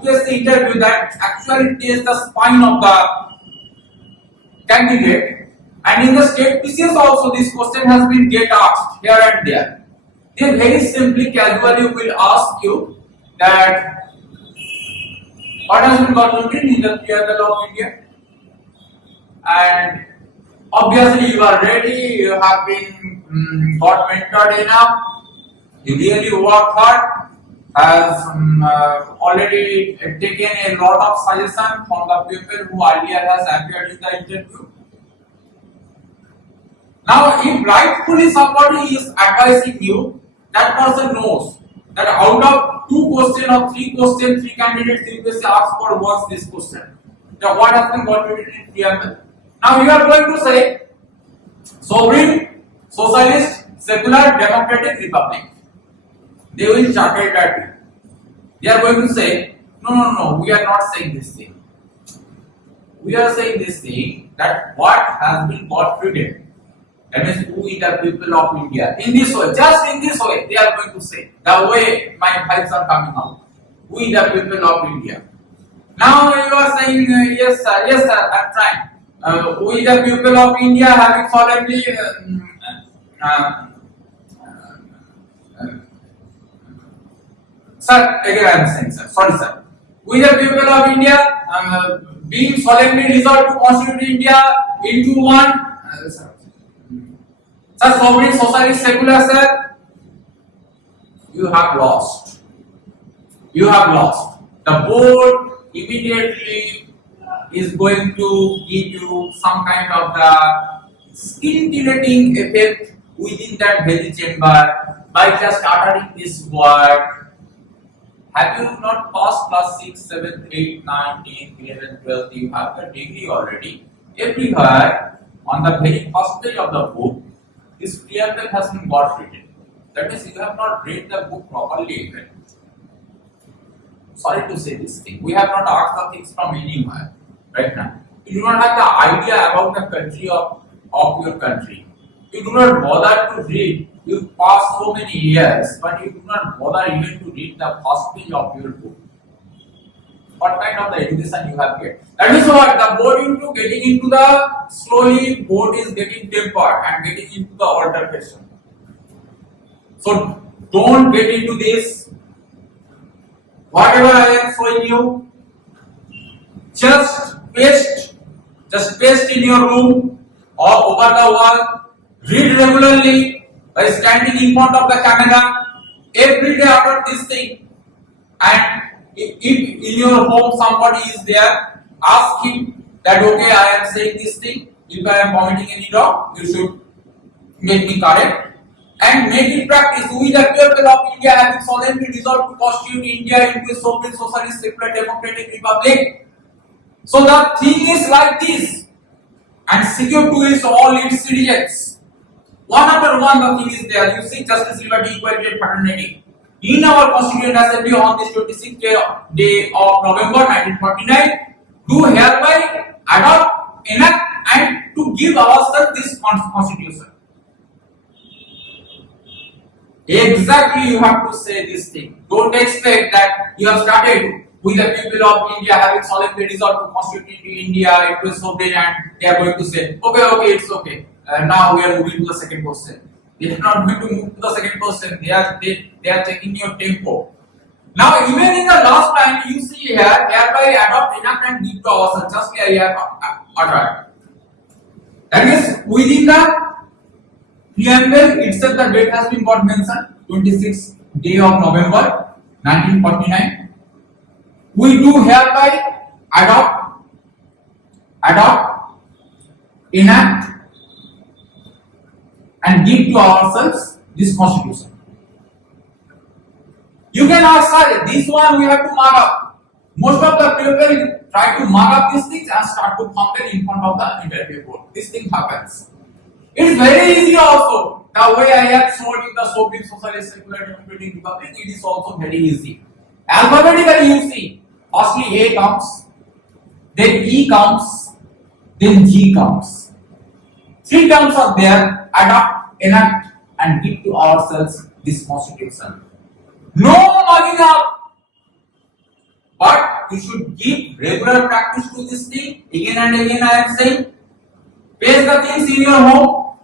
UPSC interview that actually tests the spine of the candidate, and in the state PCS also this question has been get asked here and there. They very simply casually will ask you that what has been got written in the preamble of India, and obviously you are ready, you have been got mentored enough, you really work hard, has already taken a lot of suggestion from the people who earlier has appeared in the interview. Now, if rightfully somebody is advising you, that person knows that out of 2 questions or 3 questions, 3 candidates UPSC ask for was this question. Now, what has been got written in preamble? Now, you are going to say sovereign, socialist, secular, democratic republic. They will charter that. They are going to say, no, we are not saying this thing. We are saying this thing that what has been got written. That means we the people of India. In this way, just in this way, they are going to say. The way my vibes are coming out. We the people of India. Now you are saying, yes sir, I'm trying. We the people of India having solemnly sir, again I am saying sir, sorry sir. We the people of India being solemnly resolved to constitute India into one sir, sovereign, socialist, secular, sir, you have lost. You have lost. The board immediately is going to give you some kind of the scintillating effect within that belly chamber by just uttering this word. Have you not passed class 6, 7, 8, 9, 10, 11, 12? You have the degree already. Everywhere on the very first page of the book, this preamble has been got written. That means you have not read the book properly even. Sorry to say this thing. We have not asked the things from anywhere right now. You do not have the idea about the country of your country. You do not bother to read. You pass so many years, but you do not bother even to read the first page of your book. What kind of the education you have get? That is what the board into getting into the slowly board is getting tempered and getting into the altercation. So don't get into this. Whatever I am showing you, just paste in your room or over the wall. Read regularly by standing in front of the camera every day after this thing. And if in your home somebody is there, ask him that okay, I am saying this thing. If I am committing any wrong, you should make me correct and make it practice. We the people of India having solemnly resolved to constitute India into a sovereign, socialist, secular, democratic republic. So the thing is like this, and secure to its all its citizens. One after one, the thing is there. You see, justice, liberty, equality, and fraternity. In our Constituent Assembly on this 26th day of November 1949, do hereby adopt, enact, and to give ourselves this Constitution. Exactly, you have to say this thing. Don't expect that you have started with the people of India having solemnly resolved to constitute India into a sovereign, and they are going to say, okay, it's okay. Now we are moving to the second question. They are not going to move to the second question. They are taking your tempo. Now, even in the last line, you see here, hereby adopt, enact, and give to ourselves. Just here, uttered. That is within the preamble itself, the date has been got mentioned, 26th day of November 1949. We do hereby adopt, enact, and give to ourselves this Constitution. You can ask, sir, this one we have to mark up. Most of the people try to mark up these things and start to compare in front of the interview board. This thing happens. It's very easy also. The way I have showed you the sovereign, socialist, secular, democratic republic, it is also very easy. Alphabetically, you see, firstly A comes, then E comes, then G comes. 3 terms are there: adopt, enact, and give to ourselves this Constitution. No mugging up, but you should give regular practice to this thing. Again and again I am saying, place the things in your home,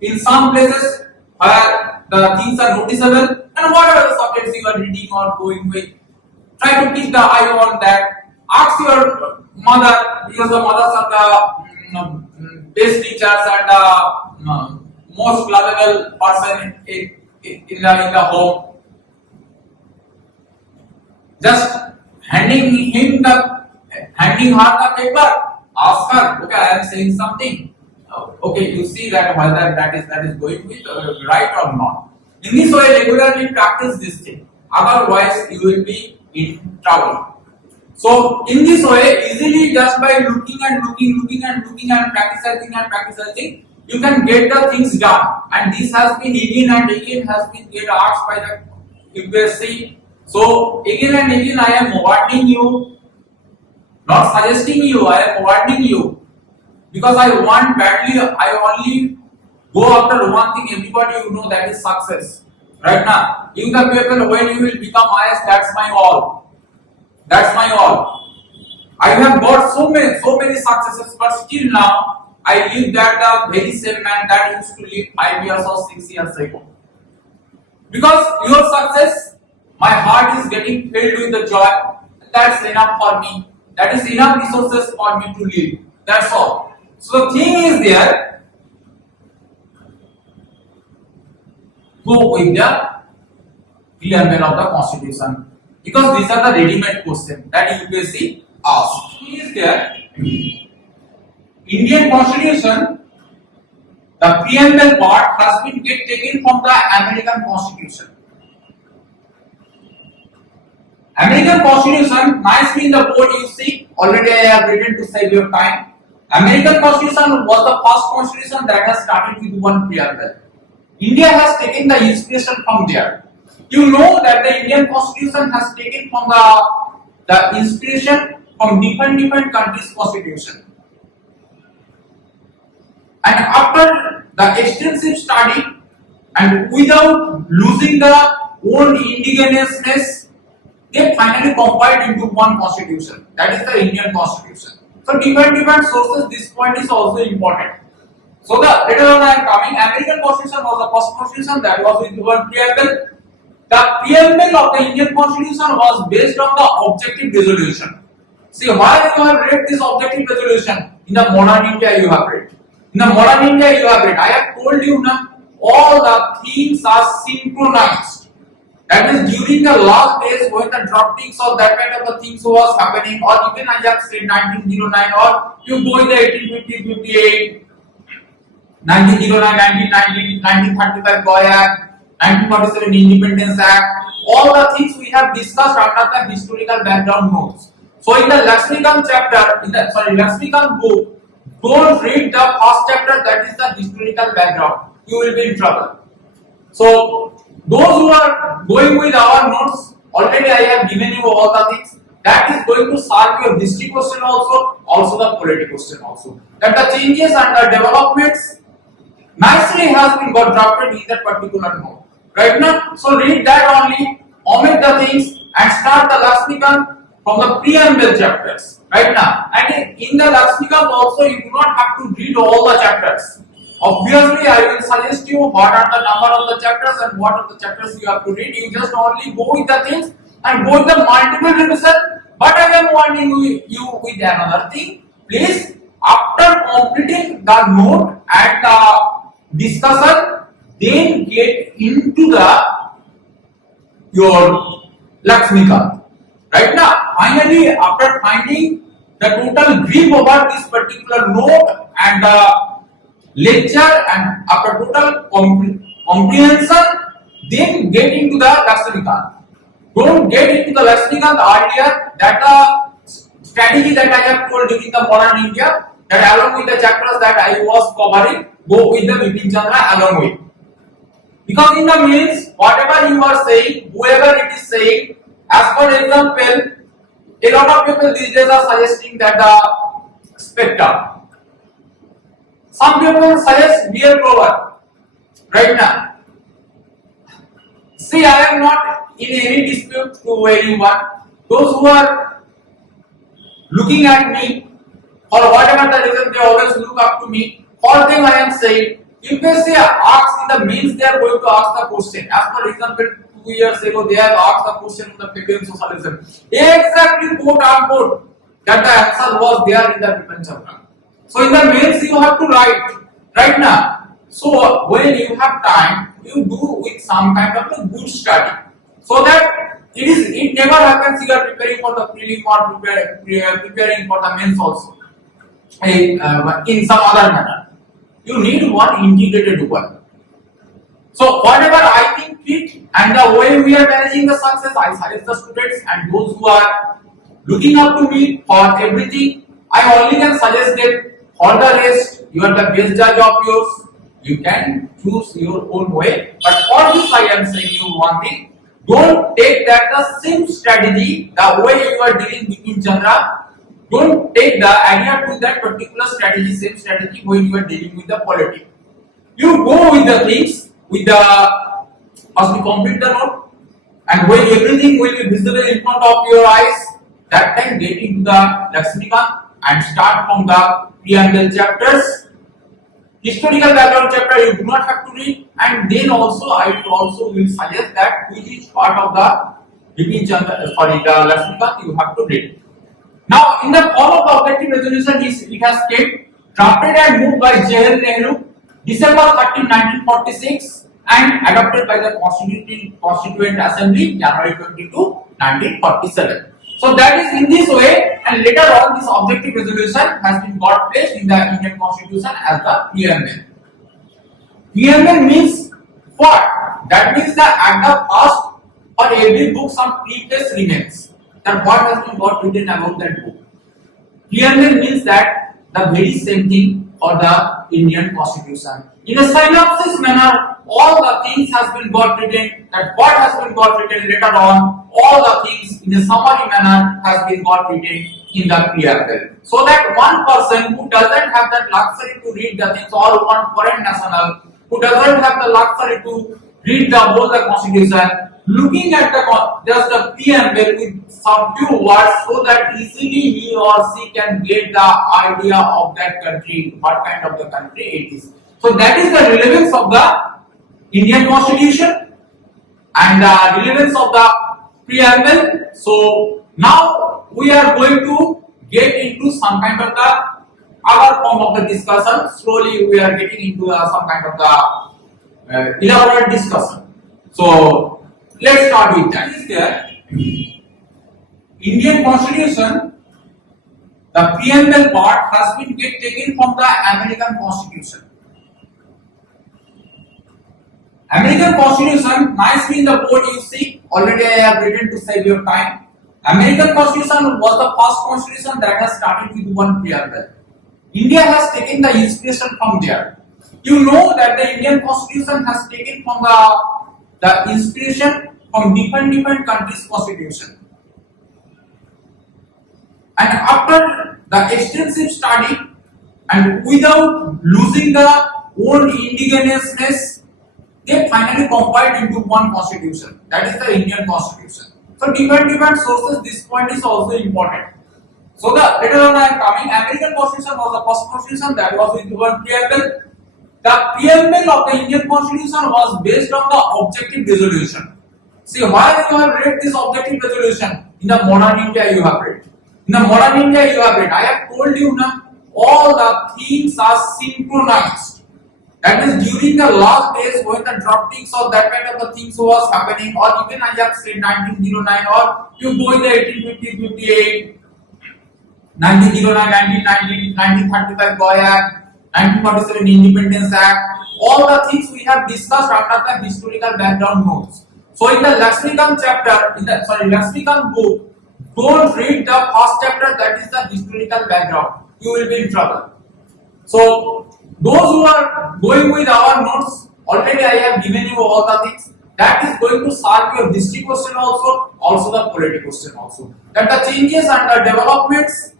in some places where the things are noticeable, and whatever the subjects you are reading or going with, try to keep the eye on that. Ask your mother, because the mothers are the best teachers and the most lovable person in the home. Just handing her the paper. Ask her, okay, I am saying something. Okay, you see that whether that is going with right or not. In this way, regularly practice this thing. Otherwise, you will be in trouble. So, in this way, easily just by looking and practicing, you can get the things done. And this has been again and again has been get asked by the UPSC. So, again and again, I am warning you, not suggesting you, I am warning you. Because I want badly, I only go after one thing, everybody you know, that is success. Right now, you the people, when you will become IS, that's my all. That's my all. I have got so many successes, but still now, I live that the very same man that used to live 5 years or 6 years ago. Because your success, my heart is getting filled with the joy. That's enough for me. That is enough resources for me to live. That's all. So the thing is there, go with the preamble of the constitution, because these are the ready-made questions that UPSC asks. Thing is there, Indian Constitution, the preamble part has been taken from the American Constitution. American Constitution, nicely in the board you see, already I have written to save your time. American Constitution was the first constitution that has started with one preamble. India has taken the inspiration from there. You know that the Indian Constitution has taken from the inspiration from different countries' constitution. And after the extensive study and without losing the own indigenousness, they finally compiled into one constitution. That is the Indian Constitution. So different sources, this point is also important. So the later on I am coming, American Constitution was the first constitution that was with one preamble. The preamble of the Indian Constitution was based on the objective resolution. See, why you have read this objective resolution? In the modern India you have read. In the modern India you have read. I have told you now, all the things are synchronized. That is during the last days when the droppings or that kind of the things was happening, or even I have said 1909, or you go in the 1850, 58, 1909, 1990, 1935 Goya Act, 1947 Independence Act, all the things we have discussed under the historical background notes. So in the Laxmikam chapter, Laxmikam book, don't read the first chapter, that is the historical background. You will be in trouble. So those who are going with our notes, already I have given you all the things. That is going to solve your history question also the political question also. That the changes and the developments nicely has been got drafted in that particular note. Right now, so read that only, omit the things and start the Laxmikam from the preamble chapters. Right now, and in the Laxmikam also you do not have to read all the chapters. Obviously, I will suggest you what are the number of the chapters and what are the chapters you have to read. You just only go with the things and go with the multiple revision. But I am warning you with another thing. Please, after completing the note and the discussion, then get into your Laxmikam. Right now, finally, after finding the total grip over this particular note and the lecture, and after total comprehension, then get into the Laxmikam. Don't get into the Laxmikam earlier. That the strategy that I have told during the modern India, that along with the chapters that I was covering, go with the Bipin Chandra along with. Because in the means, whatever you are saying, whoever it is saying, as for example, a lot of people these days are suggesting that the spectrum. Some people suggest beer cover right now. See, I am not in any dispute to anyone. Those who are looking at me, or whatever the reason, they always look up to me. For them, I am saying, if they say ask in the means, they are going to ask the question. As for example, 2 years ago, they have asked the question on the Fabian socialism. Exactly quote unquote that the answer was there in the Fabian chapter. So in the mains, you have to write right now. So when you have time, you do with some kind of a good study, so that it never happens you are preparing for the prelim or preparing for the mains also in some other manner. You need one integrated one. So whatever I think fit and the way we are managing the success, I suggest the students and those who are looking up to me for everything, I only can suggest them. For the rest, you are the best judge of yours. You can choose your own way. But for this, I am saying you one thing. Don't take that the same strategy, the way you are dealing with Chandra. Don't take the idea to that particular strategy, same strategy when you are dealing with the politics. You go with the things, with the, as we complete the note, and when everything will be visible in front of your eyes, that time get into the Lakshmikant and start from the preamble chapters. Historical background chapter you do not have to read, and then also I will suggest that which is part of the the Lakshmikant you have to read. Now, in the form of the objective resolution, it has came drafted and moved by Jawaharlal Nehru, December 13, 1946, and adopted by the Constituent Assembly, January 22, 1947. So that is in this way, and later on this objective resolution has been got placed in the Indian Constitution as the preamble. Preamble means what? That means that at the first for every book some preface remains. That what has been got written about that book. Preamble means that the very same thing for the Indian Constitution. In a synopsis manner, all the things has been got written, that what has been got written later on, all the things in a summary manner has been got written in the preamble. So that one person who doesn't have that luxury to read the things, or one foreign national who doesn't have the luxury to read the whole the Constitution, looking at just the preamble with some few words, so that easily he or she can get the idea of that country, what kind of the country it is. So that is the relevance of the Indian Constitution and the relevance of the preamble. So now we are going to get into some kind of the other form of the discussion. Slowly we are getting into some kind of the elaborate discussion. So let's start with that. Is there Indian Constitution? The preamble part has been taken from the American Constitution. American Constitution, nicely in the board you see, already I have written to save your time. American Constitution was the first constitution that has started with one preamble. India has taken the inspiration from there. You know that the Indian Constitution has taken from the inspiration from different countries' constitution. And after the extensive study and without losing the old indigenousness, they finally compiled into one constitution. That is the Indian Constitution. So different sources, this point is also important. So the later on I am coming, American Constitution was the first constitution that was with one preamble. The preamble of the Indian Constitution was based on the objective resolution. See, why you have read this objective resolution? In the modern India you have read. In the modern India you have read. I have told you now, all the things are synchronized. That is during the last days when the droppings or that kind of the things was happening, or even I have said 1909, or you go in the 1850, 58, 1909, 1990, 1935 Goy Act, 1947 Independence Act, all the things we have discussed under the historical background notes. So in the Lakshmikant chapter, Lakshmikant book, don't read the first chapter, that is the historical background. You will be in trouble. So those who are going with our notes, already I have given you all the things. That is going to solve your history question also the political question also. That the changes and the developments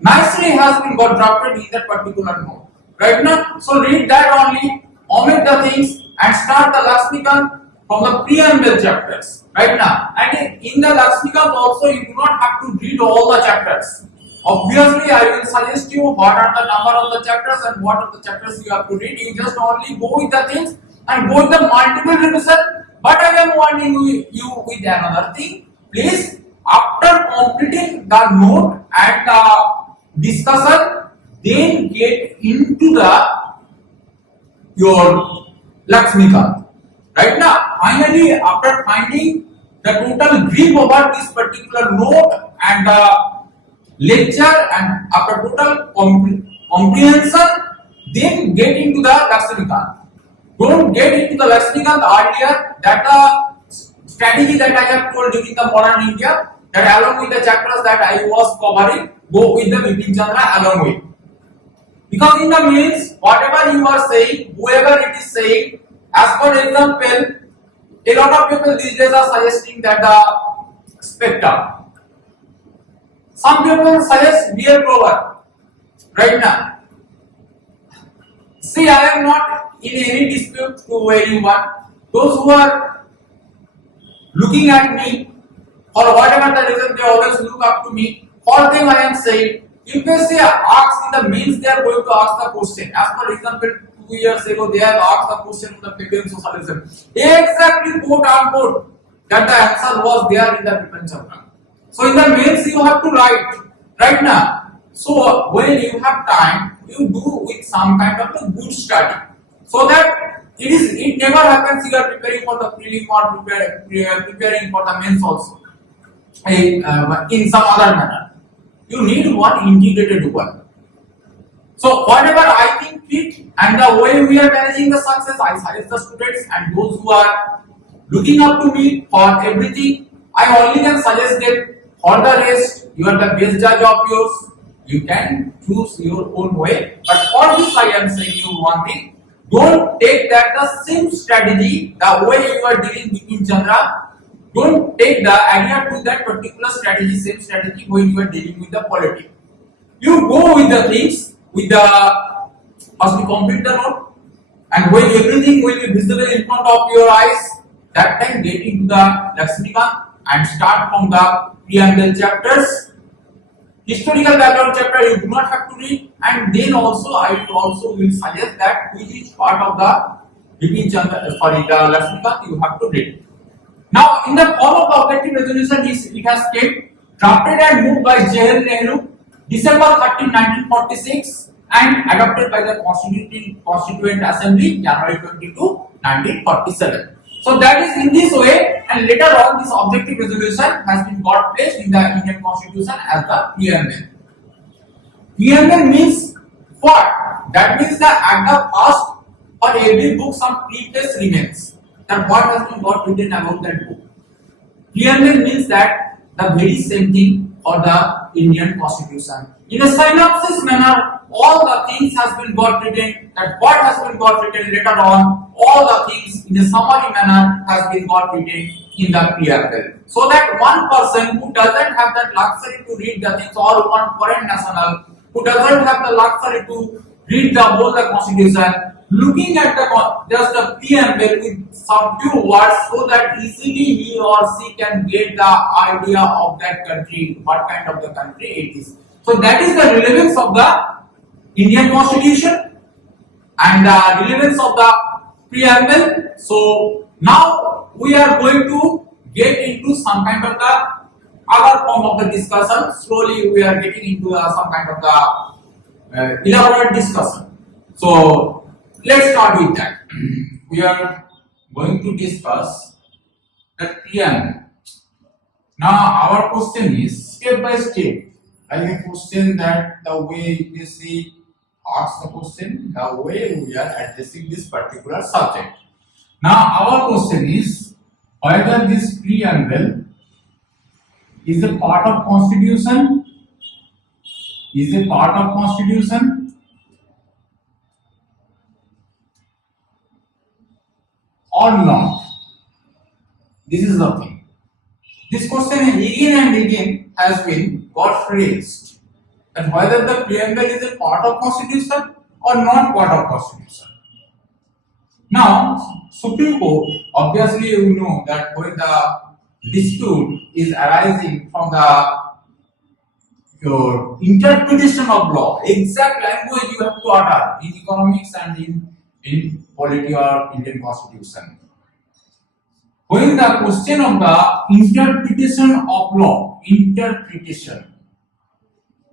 nicely has been got drafted in that particular note. Right now, so read that only, omit the things and start the Lakshmikant from the preamble chapters. Right now, and in the Lakshmikant also you do not have to read all the chapters. Obviously, I will suggest you what are the number of the chapters and what are the chapters you have to read. You just only go with the things and go with the multiple revision. But I am warning you with another thing. Please, after completing the note and the discussion, then get into the your Lakshmikant. Right now, finally, after finding the total grip over this particular note and lecture and after total comprehension, then get into the Lakshmikant. Don't get into the Lakshmikant earlier. That strategy that I have told you in the modern India, that along with the chapters that I was covering, go with the Bipin Chandra along with. Because in the mains, whatever you are saying, whoever it is saying, as for example, a lot of people these days are suggesting that the spectre. Some people suggest BL Grover right now. See, I am not in any dispute to anyone. Those who are looking at me, or whatever the reason, they always look up to me. For them, I am saying, if they say ask in the means, they are going to ask the question. As for example, 2 years ago, they have asked the question of the Pagans socialism. Exactly quote unquote that the answer was there in the Bipin Chandra. So in the mains, you have to write right now. So when you have time, you do with some kind of a good study, so that it never happens you are preparing for the prelim or preparing for the mains also in some other manner. You need one integrated one. So whatever I think fit and the way we are managing the success, I suggest the students and those who are looking up to me for everything, I only can suggest them. For the rest, you are the best judge of yours. You can choose your own way. But for this, I am saying you one thing. Don't take that the same strategy, the way you are dealing with Chandra. Don't take the adhere to that particular strategy, same strategy when you are dealing with the politics. You go with the things, with the first you complete the note, and when everything will be visible in front of your eyes, that time get into the Lakshmikant and start from the preamble chapters. Historical background chapter you do not have to read, and then also I also will suggest that which is part of the Bipin Chandra, the Lakshmikant you have to read. Now, in the form of the objective resolution, it has came drafted and moved by Jawaharlal Nehru, December 13, 1946, and adopted by the Constituent Assembly, January 22, 1947. So that is in this way, and later on, this objective resolution has been got placed in the Indian Constitution as the preamble. Preamble means what? That means that at the first for every book, some preface remains. That what has been got written about that book. Preamble means that the very same thing for the Indian Constitution. In a synopsis manner, all the things has been got written. That what has been got written later on, all the things in a summary manner has been got written in the preamble. So that one person who doesn't have that luxury to read the things, or one foreign national who doesn't have the luxury to read the whole the Constitution, looking at just the preamble with some few words, so that easily he or she can get the idea of that country, what kind of the country it is. So that is the relevance of the Indian Constitution and the relevance of the preamble. So now we are going to get into some kind of the other form of the discussion. Slowly we are getting into some kind of the elaborate discussion. So let's start with that. We are going to discuss the preamble. Now our question is step by step. I have question that the way you see ask the question, the way we are addressing this particular subject. Now our question is whether this preamble is a part of Constitution, or not. This is the thing. This question again and again has been got raised, that whether the preamble is a part of Constitution or not part of Constitution. Now, Supreme Court, obviously you know that when the dispute is arising from the your interpretation of law, exact language you have to utter in economics and in polity or Indian constitution. When the question of the interpretation of law, interpretation,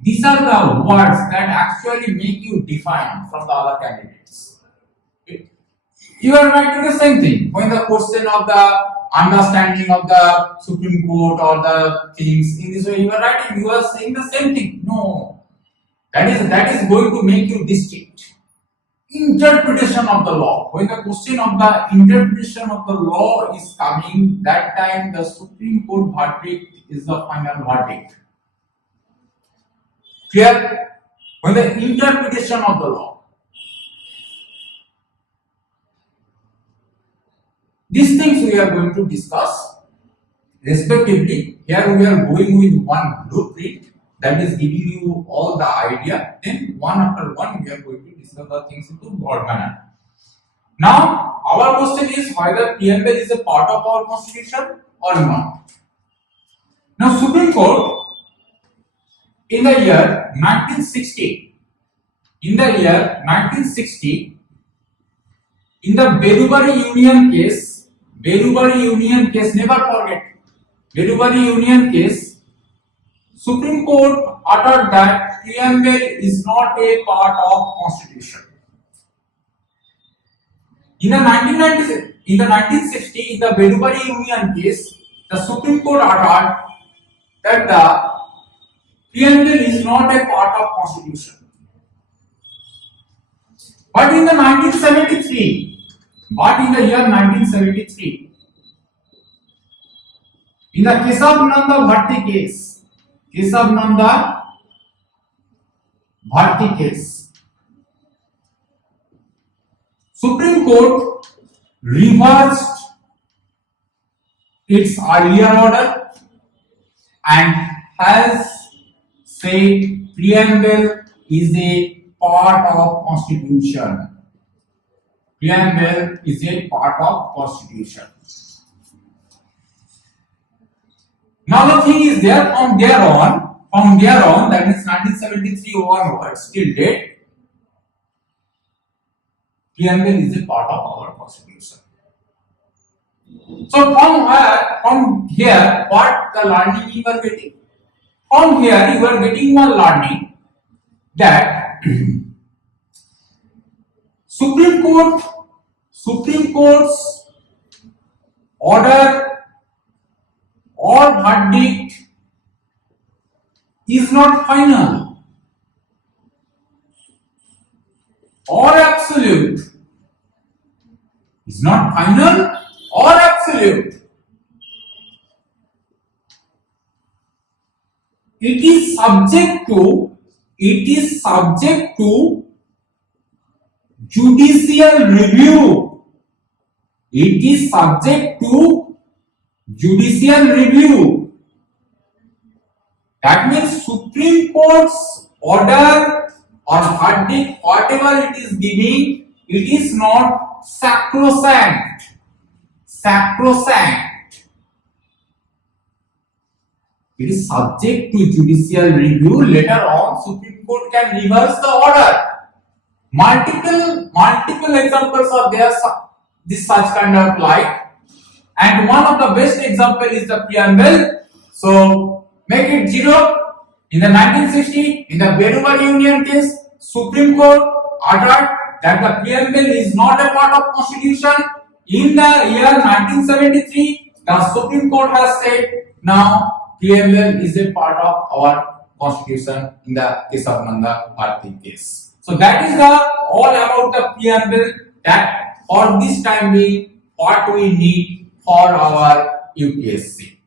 these are the words that actually make you different from the other candidates. You are writing the same thing. When the question of the understanding of the Supreme Court or the things in this way you are writing, you are saying the same thing. No, that is going to make you distinct. Interpretation of the law. When the question of the interpretation of the law is coming, that time the Supreme Court verdict is the final verdict. Clear? When the interpretation of the law. These things we are going to discuss respectively. Here we are going with one blueprint that is giving you all the idea. Then one after one we are going to discuss the things into broad manner. Now our question is whether preamble is a part of our constitution or not. Now Supreme Court in the year 1960, in the Bedubari Union case, never forget, Bedubari Union case, Supreme Court uttered that preamble is not a part of constitution. In the 1960, in the Bedubari Union case, the Supreme Court uttered that the preamble is not a part of constitution. But in the year 1973, in the Keshav-Nanda Bharti case, Supreme Court reversed its earlier order and has said preamble is a part of constitution. Preamble is a part of constitution. Now the thing is there from there on, that is 1973 onwards till date, preamble is a part of our constitution. So from here, what the learning you are getting? From here you are getting one learning that Supreme Court's order or verdict is not final or absolute. Is not final or absolute. It is subject to judicial review. It is subject to judicial review. That means Supreme Court's order or verdict, whatever it is giving, it is not sacrosanct. It is subject to judicial review. Later on, Supreme Court can reverse the order. Multiple examples are there. This such kind of like, and one of the best example is the preamble. So make it 0. In the 1960, in the Bedubari Union case, Supreme Court ordered that the preamble is not a part of constitution. In the year 1973, the Supreme Court has said now preamble is a part of our constitution in the Keshav-Nanda Bharti case. So that is all about the preamble, that for this time being what we need for our UPSC.